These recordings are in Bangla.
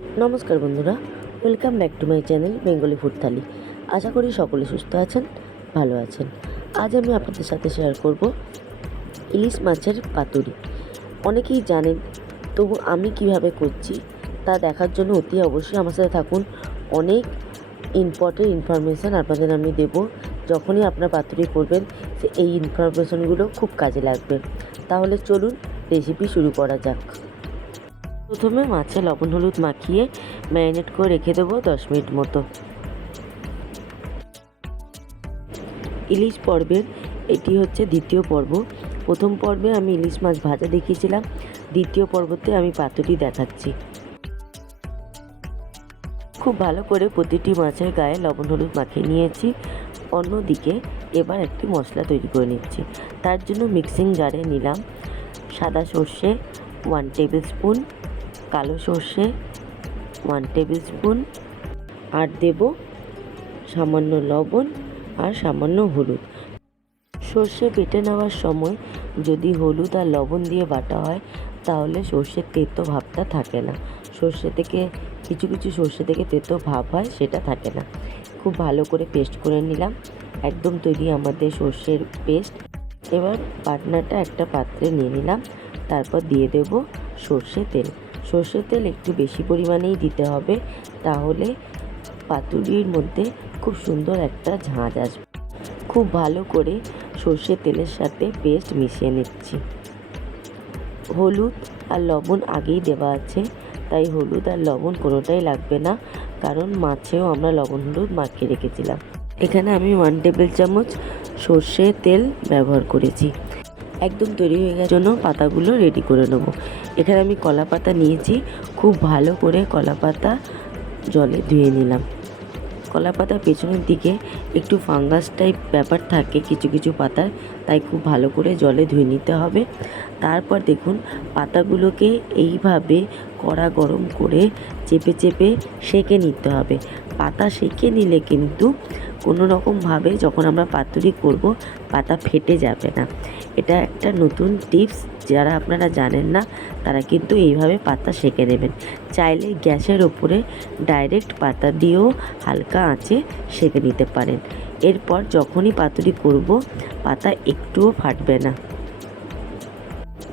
নমস্কার বন্ধুরা, welcome back to my channel Bengali food thali. আশা করি সকলে সুস্থ আছেন, ভালো আছেন। আজ আমি আপনাদের সাথে শেয়ার করব ইলিশ মাছের পাতুরি। অনেকেই জানেন, তবু আমি কিভাবে করছি তা দেখার জন্য অতি অবশ্যই আমার সাথে থাকুন। অনেক ইম্পর্টেন্ট ইনফরমেশান আপনাদের আমি দেব। যখনই আপনার পাতুরি করবেন এই ইনফরমেশানগুলো খুব কাজে লাগবে। তাহলে চলুন রেসিপি শুরু করা যাক। প্রথমে মাছে লবণ হলুদ মাখিয়ে ম্যারিনেট করে রেখে দেবো 10 মিনিট মতো। ইলিশ পর্বের এটি হচ্ছে দ্বিতীয় পর্ব। প্রথম পর্বে আমি ইলিশ মাছ ভাজা দেখিয়েছিলাম, দ্বিতীয় পর্বতে আমি পাতুরি দেখাচ্ছি। খুব ভালো করে প্রতিটি মাছের গায়ে লবণ হলুদ মাখিয়ে নিয়েছি। অন্যদিকে এবার একটি মশলা তৈরি করে নিচ্ছি। তার জন্য মিক্সিং জারে নিলাম সাদা সর্ষে 1 টেবিল স্পুন, কালো সর্ষে 1 টেবিল স্পুন, আর দেব সামান্য লবণ আর সামান্য হলুদ। সর্ষে বেটে নেওয়ার সময় যদি হলুদ আর লবণ দিয়ে বাটা হয় তাহলে সর্ষের তেতো ভাবটা থাকে না। সর্ষে থেকে কিছু কিছু সর্ষে থেকে তেতো ভাব হয়, সেটা থাকে না। খুব ভালো করে পেস্ট করে নিলাম। একদম তৈরি আমাদের সর্ষের পেস্ট। এবার বাটনাটা একটা পাত্রে নিয়ে নিলাম। তারপর দিয়ে দেব সর্ষে তেল। সর্ষের তেল একটু বেশি পরিমাণেই দিতে হবে, তাহলে পাতুরির মধ্যে খুব সুন্দর একটা ঝাঁঝ আসবে। খুব ভালো করে সর্ষের তেলের সাথে পেস্ট মিশিয়ে নিচ্ছি। হলুদ আর লবণ আগেই দেওয়া আছে, তাই হলুদ আর লবণ কোনোটাই লাগবে না, কারণ মাছেও আমরা লবণ হলুদ মাখিয়ে রেখেছিলাম। এখানে আমি 1 টেবিল চামচ সর্ষের তেল ব্যবহার করেছি। একদম তৈরি হয়ে গেছে জন্য পাতাগুলো রেডি করে নেব। এখানে আমি কলা পাতা নিয়েছি, খুব ভালো করে কলা পাতা জলে ধুয়ে নিলাম। কলা পাতার পেছনের দিকে একটু ফাঙ্গাস টাইপ ব্যাপার থাকে কিছু কিছু পাতার, তাই খুব ভালো করে জলে ধুয়ে নিতে হবে। তারপর দেখুন পাতাগুলোকে এইভাবে কড়া গরম করে চেপে চেপে সেঁকে নিতে হবে। পাতা সেঁকে নিলে কিন্তু কোনো রকমভাবে যখন আমরা পাতুরি করব পাতা ফেটে যাবে না। এটা একটা নতুন টিপস, যারা আপনারা জানেন না তারা কিন্তু এইভাবে পাতা সেঁকে নেবেন। চাইলে গ্যাসের ওপরে ডাইরেক্ট পাতা দিয়েও হালকা আঁচে সেঁকে নিতে পারেন। এরপর যখনই পাতুরি করব পাতা একটুও ফাটবে না।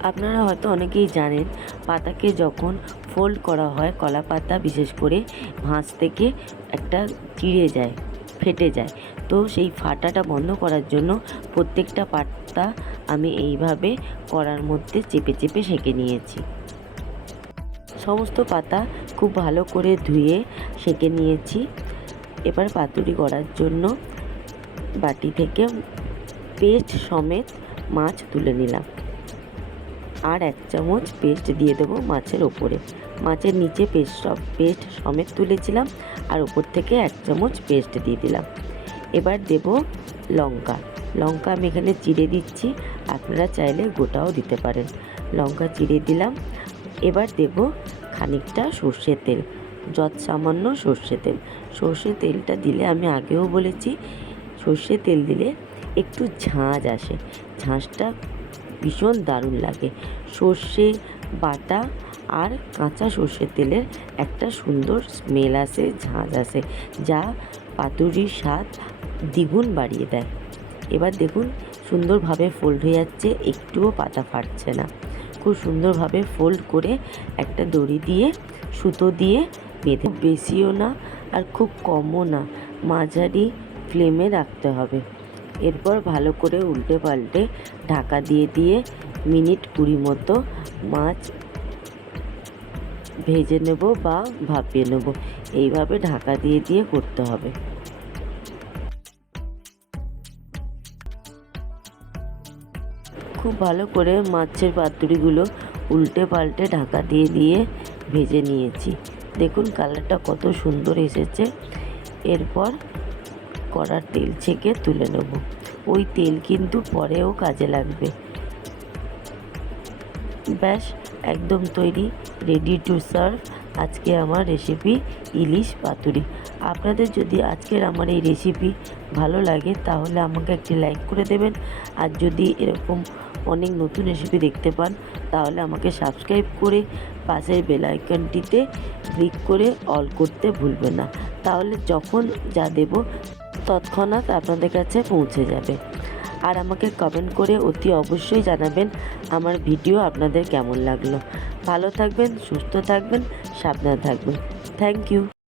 আপনারা হয়তো অনেকেই জানেন, পাতাকে যখন ফোল্ড করা হয় কলা পাতা বিশেষ করে ভাঁজ থেকে একটা চিড়ে যায়, ফেটে যায়। তো সেই ফাটাটা বন্ধ করার জন্য প্রত্যেকটা পাতা আমি এইভাবে কড়ার মধ্যে চেপে চেপে সেঁকে নিয়েছি। সমস্ত পাতা খুব ভালো করে ধুয়ে সেঁকে নিয়েছি। এবার পাতুরি করার জন্য বাটি থেকে পেস্ট সমেত মাছ তুলে নিলাম, আর 1 চামচ পেস্ট দিয়ে দেবো মাছের ওপরে। মাছের নিচে পেস্ট সমেত তুলেছিলাম, আর ওপর থেকে 1 চামচ পেস্ট দিয়ে দিলাম। এবার দেব লঙ্কা। লঙ্কা আমি এখানে চিড়ে দিচ্ছি, আপনারা চাইলে গোটাও দিতে পারেন। লঙ্কা চিড়ে দিলাম। এবার দেব খানিকটা সর্ষের তেল, সামান্য সর্ষের তেল। সর্ষের তেলটা দিলে আমি আগেও বলেছি, সর্ষের তেল দিলে একটু ঝাঁঝ আসে, ঝাঁঝটা ভীষণ দারুণ লাগে। সর্ষে বাটা আর কাঁচা সর্ষের তেলের একটা সুন্দর স্মেল আসে, ঝাঁঝ আসে, যা পাতুরির স্বাদ দ্বিগুণ বাড়িয়ে দেয়। এবার দেখুন সুন্দরভাবে ফোল্ড হয়ে যাচ্ছে, একটুও পাতা ফাটছে না। খুব সুন্দরভাবে ফোল্ড করে একটা দড়ি দিয়ে সুতো দিয়ে বেঁধে, বেশিও না আর খুব কমও না, মাঝারি ফ্লেমে রাখতে হবে। এরপর ভালো করে উল্টে পাল্টে ঢাকা দিয়ে দিয়ে মিনিট 20 মতো মাছ ভেজে নেব বা ভাপিয়ে নেব। এইভাবে ঢাকা দিয়ে দিয়ে করতে হবে। খুব ভালো করে মাছের পাতুরিগুলো উল্টে পাল্টে ঢাকা দিয়ে দিয়ে ভেজে নিয়েছি। দেখুন কালারটা কত সুন্দর এসেছে। এরপর কড়ার তেল ছেঁকে তুলে নেব। ওই তেল কিন্তু পরেও কাজে লাগবে। ব্যাস একদম তৈরি, রেডি টু সার্ভ আজকে আমার রেসিপি ইলিশ পাতুরি। আপনাদের যদি আজকের আমার এই রেসিপি ভালো লাগে তাহলে আমাকে একটি লাইক করে দেবেন, আর যদি এরকম অনেক নতুন রেসিপি দেখতে পান তাহলে আমাকে সাবস্ক্রাইব করে পাশের বেল আইকনটিতে ক্লিক করে অল করতে ভুলবেন না, তাহলে যখন যা দেব তৎক্ষণাৎ আপনাদের কাছে পৌঁছে যাবে। আর আমাকে কমেন্ট করে অতি অবশ্যই জানাবেন আমার ভিডিও আপনাদের কেমন লাগলো। ভালো থাকবেন, সুস্থ থাকবেন, সাবধানে থাকবেন। Thank you.